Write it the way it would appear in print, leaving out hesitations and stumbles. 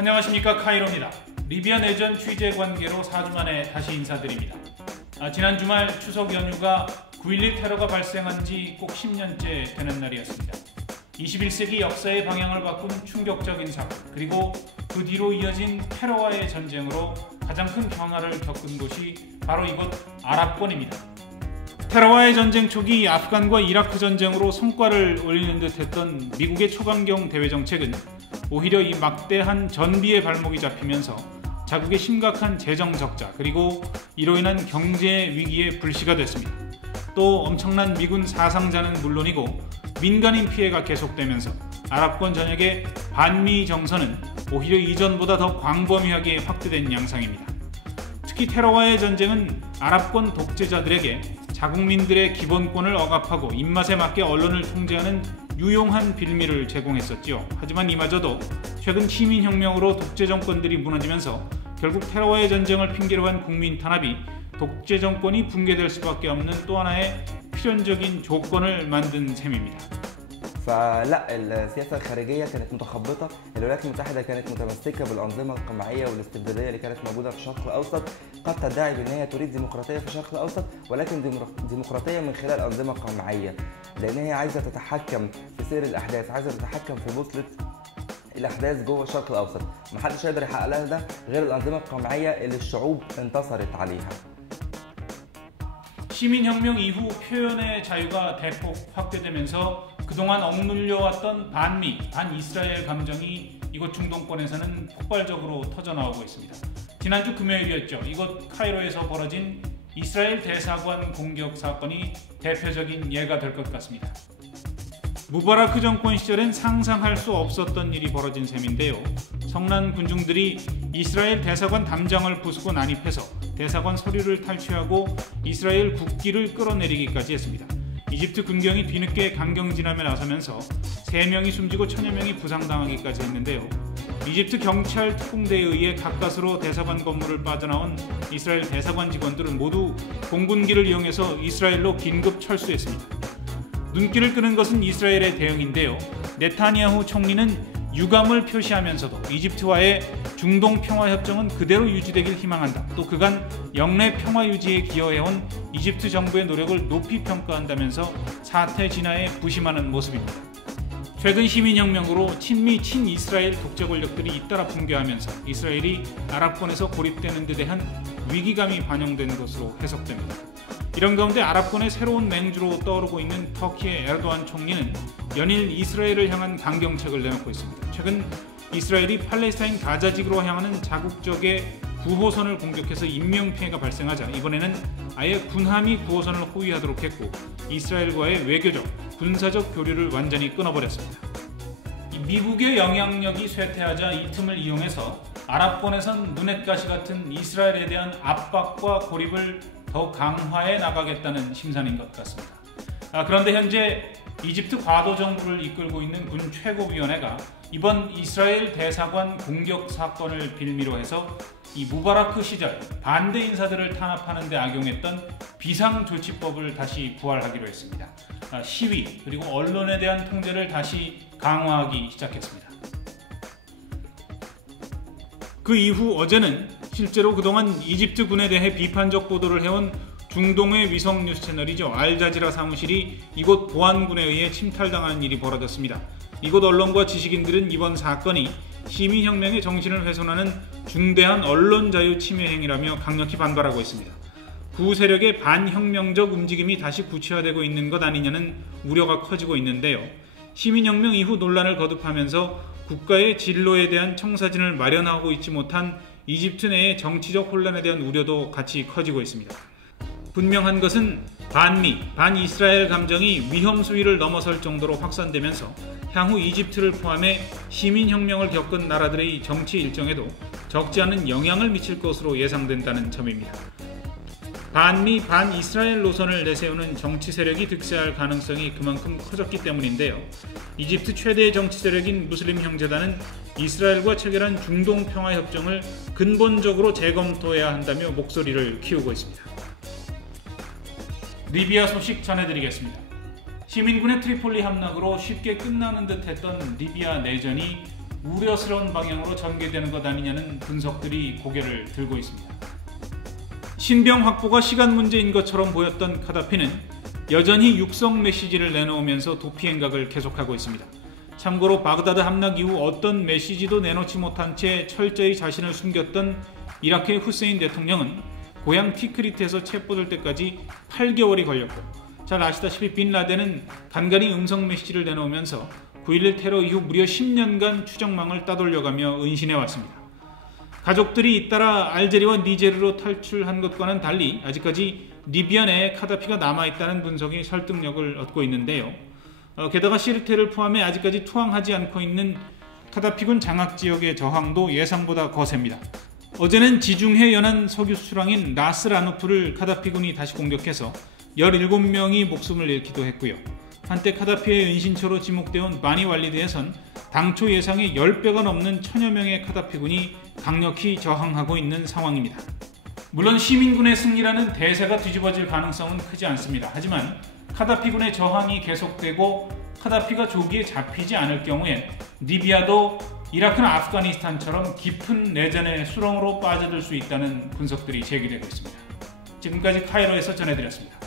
안녕하십니까, 카이로입니다. 리비아 내전 취재 관계로 4주 만에 다시 인사드립니다. 지난 주말 추석 연휴가 9.12 테러가 발생한 지 꼭 10년째 되는 날이었습니다. 21세기 역사의 방향을 바꾼 충격적인 사건, 그리고 그 뒤로 이어진 테러와의 전쟁으로 가장 큰 변화를 겪은 곳이 바로 이곳 아랍권입니다. 테러와의 전쟁 초기 아프간과 이라크 전쟁으로 성과를 올리는 듯했던 미국의 초강경 대외 정책은 오히려 이 막대한 전비의 발목이 잡히면서 자국의 심각한 재정 적자, 그리고 이로 인한 경제 위기의 불씨가 됐습니다. 또 엄청난 미군 사상자는 물론이고 민간인 피해가 계속되면서 아랍권 전역의 반미 정서는 오히려 이전보다 더 광범위하게 확대된 양상입니다. 특히 테러와의 전쟁은 아랍권 독재자들에게 자국민들의 기본권을 억압하고 입맛에 맞게 언론을 통제하는 유용한 빌미를 제공했었지요. 하지만 이마저도 최근 시민혁명으로 독재 정권들이 무너지면서 결국 테러와의 전쟁을 핑계로 한 국민 탄압이 독재 정권이 붕괴될 수밖에 없는 또 하나의 필연적인 조건을 만든 셈입니다. فلا السياسة الخارجية كانت متخبطة. الولايات المتحدة كانت متمسكة بالأنظمة القمعية والاستبدادية اللي كانت موجودة في الشرق الأوسط، قد تدعي بأن هي تريد ديمقراطية في الشرق الأوسط، ولكن ديمقراطية من خلال أنظمة قمعية، لأن هي عايزة تتحكم في سير الأحداث، عايزة تتحكم في بوصلة الأحداث جوه الشرق الأوسط. محدش يقدر يحقق لها ده غير الأنظمة القمعية اللي الشعوب انتصرت عليها. 시민혁명 이후 표현의 자유가 대폭 확대되면서 그동안 억눌려왔던 반미, 반이스라엘 감정이 이곳 중동권에서는 폭발적으로 터져나오고 있습니다. 지난주 금요일이었죠. 이곳 카이로에서 벌어진 이스라엘 대사관 공격 사건이 대표적인 예가 될 것 같습니다. 무바라크 정권 시절엔 상상할 수 없었던 일이 벌어진 셈인데요. 성난 군중들이 이스라엘 대사관 담장을 부수고 난입해서 대사관 서류를 탈취하고 이스라엘 국기를 끌어내리기까지 했습니다. 이집트 군경이 뒤늦게 강경진압에 나서면서 3명이 숨지고 1000여 명이 부상당하기까지 했는데요. 이집트 경찰 특공대에 의해 가까스로 대사관 건물을 빠져나온 이스라엘 대사관 직원들은 모두 공군기를 이용해서 이스라엘로 긴급 철수했습니다. 눈길을 끄는 것은 이스라엘의 대응인데요. 네타냐후 총리는 유감을 표시하면서도 이집트와의 중동 평화협정은 그대로 유지되길 희망한다. 또 그간 영내 평화 유지에 기여해온 이집트 정부의 노력을 높이 평가한다면서 사태 진화에 부심하는 모습입니다. 최근 시민혁명으로 친미 친이스라엘 독재 권력들이 잇따라 붕괴하면서 이스라엘이 아랍권에서 고립되는 데 대한 위기감이 반영된 것으로 해석됩니다. 이런 가운데 아랍권의 새로운 맹주로 떠오르고 있는 터키의 에르도안 총리는 연일 이스라엘을 향한 강경책을 내놓고 있습니다. 최근 이스라엘이 팔레스타인 가자지구로 향하는 자국적의 9호선을 공격해서 인명피해가 발생하자 이번에는 아예 군함이 9호선을 호위하도록 했고 이스라엘과의 외교적, 군사적 교류를 완전히 끊어버렸습니다. 미국의 영향력이 쇠퇴하자 이 틈을 이용해서 아랍권에선 눈엣가시 같은 이스라엘에 대한 압박과 고립을 더욱 강화해 나가겠다는 심산인 것 같습니다. 그런데 현재 이집트 과도 정부를 이끌고 있는 군 최고위원회가 이번 이스라엘 대사관 공격 사건을 빌미로 해서 이 무바라크 시절 반대 인사들을 탄압하는 데 악용했던 비상조치법을 다시 부활하기로 했습니다. 시위 그리고 언론에 대한 통제를 다시 강화하기 시작했습니다. 그 이후 어제는 실제로 그동안 이집트 군에 대해 비판적 보도를 해온 중동의 위성 뉴스 채널이죠. 알자지라 사무실이 이곳 보안군에 의해 침탈당한 일이 벌어졌습니다. 이곳 언론과 지식인들은 이번 사건이 시민혁명의 정신을 훼손하는 중대한 언론 자유 침해 행위라며 강력히 반발하고 있습니다. 구세력의 반혁명적 움직임이 다시 구체화되고 있는 것 아니냐는 우려가 커지고 있는데요. 시민혁명 이후 논란을 거듭하면서 국가의 진로에 대한 청사진을 마련하고 있지 못한 이집트 내의 정치적 혼란에 대한 우려도 같이 커지고 있습니다. 분명한 것은 반미, 반이스라엘 감정이 위험 수위를 넘어설 정도로 확산되면서 향후 이집트를 포함해 시민혁명을 겪은 나라들의 정치 일정에도 적지 않은 영향을 미칠 것으로 예상된다는 점입니다. 반미, 반이스라엘 노선을 내세우는 정치 세력이 득세할 가능성이 그만큼 커졌기 때문인데요. 이집트 최대의 정치 세력인 무슬림 형제단은 이스라엘과 체결한 중동 평화협정을 근본적으로 재검토해야 한다며 목소리를 키우고 있습니다. 리비아 소식 전해드리겠습니다. 시민군의 트리폴리 함락으로 쉽게 끝나는 듯 했던 리비아 내전이 우려스러운 방향으로 전개되는 것 아니냐는 분석들이 고개를 들고 있습니다. 신병 확보가 시간 문제인 것처럼 보였던 카다피는 여전히 육성 메시지를 내놓으면서 도피 행각을 계속하고 있습니다. 참고로 바그다드 함락 이후 어떤 메시지도 내놓지 못한 채 철저히 자신을 숨겼던 이라크의 후세인 대통령은 고향 티크리트에서 체포될 때까지 8개월이 걸렸고, 잘 아시다시피 빈 라덴은 간간히 음성 메시지를 내놓으면서 9.11 테러 이후 무려 10년간 추정망을 따돌려가며 은신해왔습니다. 가족들이 잇따라 알제리와 니제르로 탈출한 것과는 달리 아직까지 리비아 내에 카다피가 남아있다는 분석이 설득력을 얻고 있는데요. 게다가 시르테를 포함해 아직까지 투항하지 않고 있는 카다피군 장악지역의 저항도 예상보다 거셉니다. 어제는 지중해 연안 석유 수출항인 라스라누프를 카다피군이 다시 공격해서 17명이 목숨을 잃기도 했고요. 한때 카다피의 은신처로 지목되어 바니 왈리드에선 당초 예상의 10배가 넘는 1000여 명의 카다피군이 강력히 저항하고 있는 상황입니다. 물론 시민군의 승리라는 대세가 뒤집어질 가능성은 크지 않습니다. 하지만 카다피군의 저항이 계속되고 카다피가 조기에 잡히지 않을 경우엔 리비아도 이라크나 아프가니스탄처럼 깊은 내전의 수렁으로 빠져들 수 있다는 분석들이 제기되고 있습니다. 지금까지 카이로에서 전해드렸습니다.